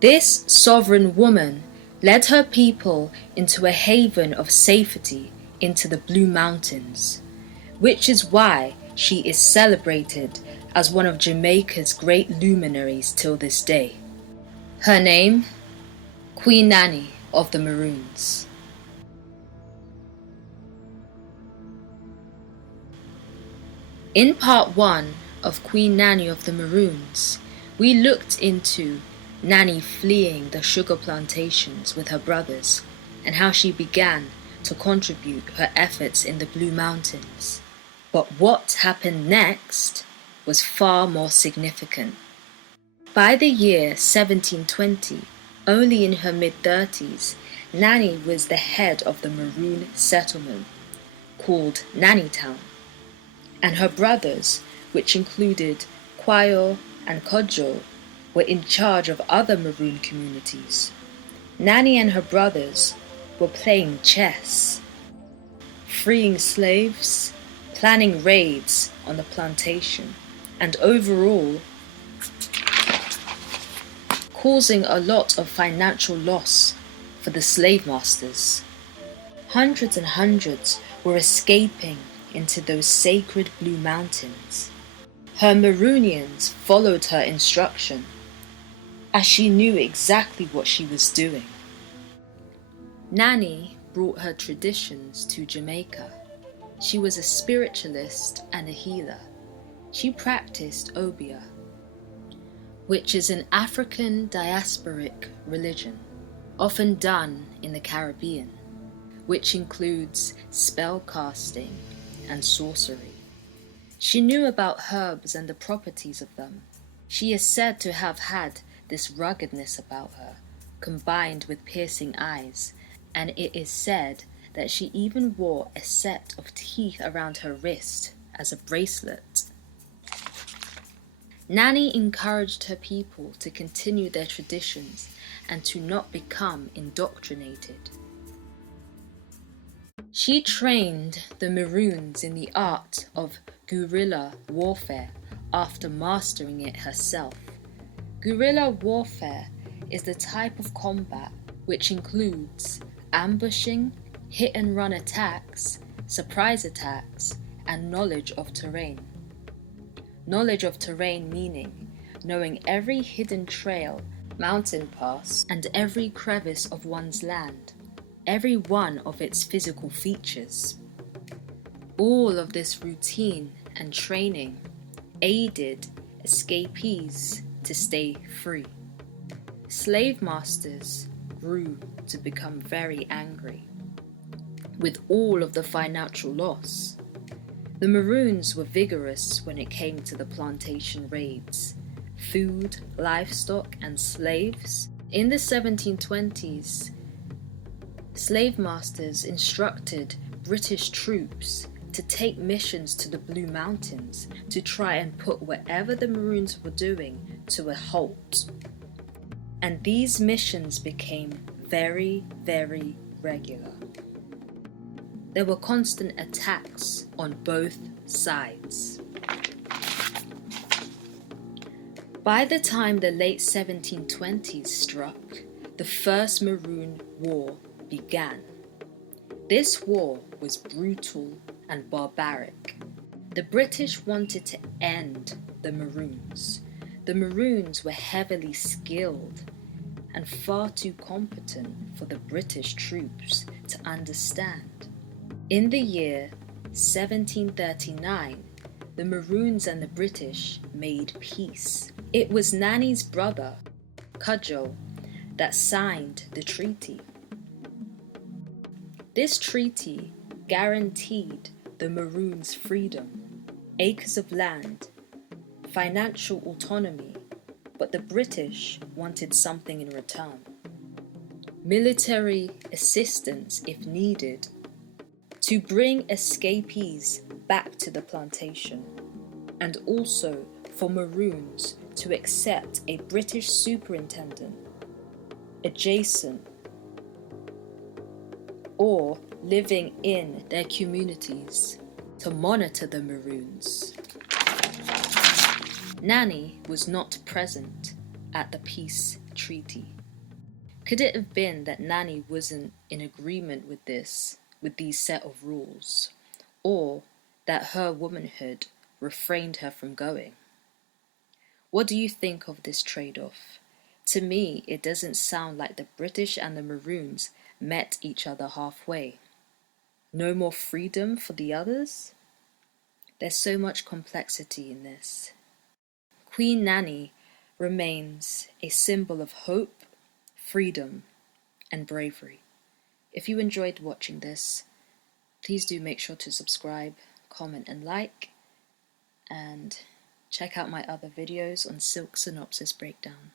This sovereign woman led her people into a haven of safety into the Blue Mountains, which is why she is celebrated as one of Jamaica's great luminaries till this day. Her name? Queen Nanny of the Maroons. In part 1 of Queen Nanny of the Maroons, we looked into Nanny fleeing the sugar plantations with her brothers and how she began to contribute her efforts in the Blue Mountains. But what happened next was far more significant. By the year 1720, only in her mid-30s, Nanny was the head of the Maroon settlement called Nannytown, and her brothers, which included Kwayo and Kodjo, were in charge of other Maroon communities. Nanny and her brothers were playing chess, freeing slaves, planning raids on the plantation, and overall causing a lot of financial loss for the slave masters. Hundreds and hundreds were escaping into those sacred Blue Mountains. Her Maroonians followed her instruction, as she knew exactly what she was doing. Nanny brought her traditions to Jamaica. She was a spiritualist and a healer. She practiced obeah, which is an African diasporic religion, often done in the Caribbean, which includes spell casting and sorcery. She knew about herbs and the properties of them. She is said to have had this ruggedness about her, combined with piercing eyes, and it is said that she even wore a set of teeth around her wrist as a bracelet. Nanny encouraged her people to continue their traditions and to not become indoctrinated. She trained the Maroons in the art of guerrilla warfare after mastering it herself. Guerrilla warfare is the type of combat which includes ambushing, hit-and-run attacks, surprise attacks, and knowledge of terrain. Knowledge of terrain meaning knowing every hidden trail, mountain pass, and every crevice of one's land, every one of its physical features. All of this routine and training aided escapees to stay free. Slave masters grew to become very angry with all of the financial loss. The Maroons were vigorous when it came to the plantation raids, food, livestock, and slaves. In the 1720s, slave masters instructed British troops to take missions to the Blue Mountains to try and put whatever the Maroons were doing to a halt. And these missions became very, very regular. There were constant attacks on both sides. By the time the late 1720s struck, the First Maroon War began. This war was brutal and barbaric. The British wanted to end the Maroons. The Maroons were heavily skilled and far too competent for the British troops to understand. In the year 1739, the Maroons and the British made peace. It was Nanny's brother, Kodjo, that signed the treaty. This treaty guaranteed the Maroons freedom, acres of land, financial autonomy, but the British wanted something in return. Military assistance if needed to bring escapees back to the plantation, and also for Maroons to accept a British superintendent adjacent or living in their communities to monitor the Maroons. Nanny was not present at the peace treaty? Could it have been that Nanny wasn't in agreement with these set of rules, or that her womanhood refrained her from going? What do you think of this trade-off? To me, it doesn't sound like the British and the Maroons met each other halfway. No more freedom for the others? There's so much complexity in this. Queen Nanny remains a symbol of hope, freedom, and bravery. If you enjoyed watching this, please do make sure to subscribe, comment, and like, and check out my other videos on Silk Synopsis Breakdown.